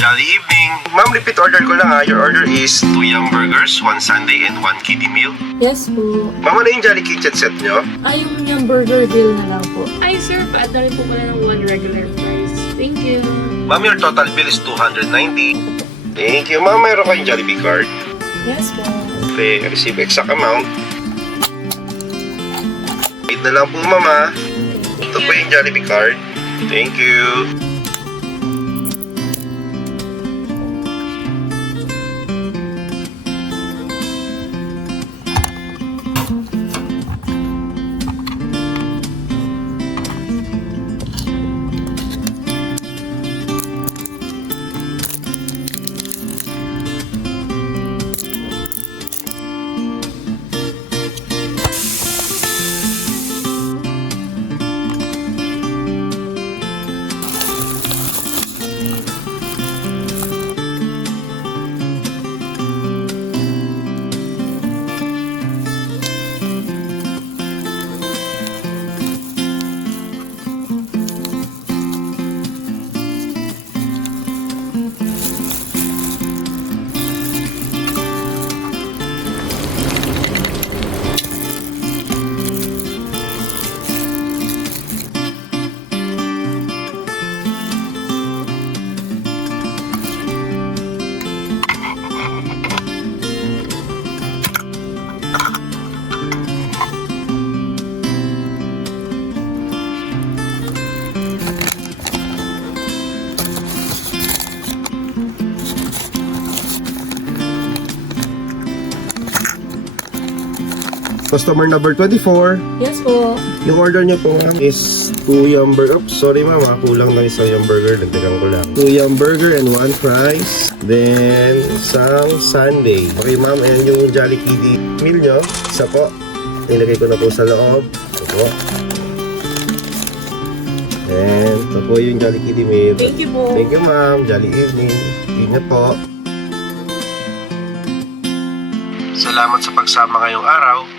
Jolly evening! Ma'am, repeat order ko lang ha. Your order is 2 Yum Burgers, 1 Sundae, and 1 kiddie meal. Yes po. Ma'am, ano yung Jolly Kitchen set nyo? Ay, yung burger deal na lang po. Ay, sir, pa-add na rin po pala ng 1 regular fries. Thank you. Ma'am, your total bill is 290. Thank you. Ma'am, mayroon kayong Jollibee card. Yes po. Okay, receive exact amount. Wait na lang po, ma'am ha. Ito po yung Jollibee card. Thank you. Customer number 24. Yes po. Yung order niyo po ma'am is 2 Yum Burger. Oops, sorry ma'am ha. Kulang lang isang Yum Burger. Nagdagan ko lang. 2 Yum Burger and 1 fries. Then, isang Sundae. Okay ma'am, ayan yung Jolly Kiddie meal nyo. Isa po. Ilagay ko na po sa loob. Ito po. And ito po yung Jolly Kiddie meal. Thank you po. Thank you ma'am. Jolly evening. Ingat po. Salamat sa pagsama ngayong araw.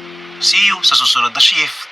See you sa susunod na shift.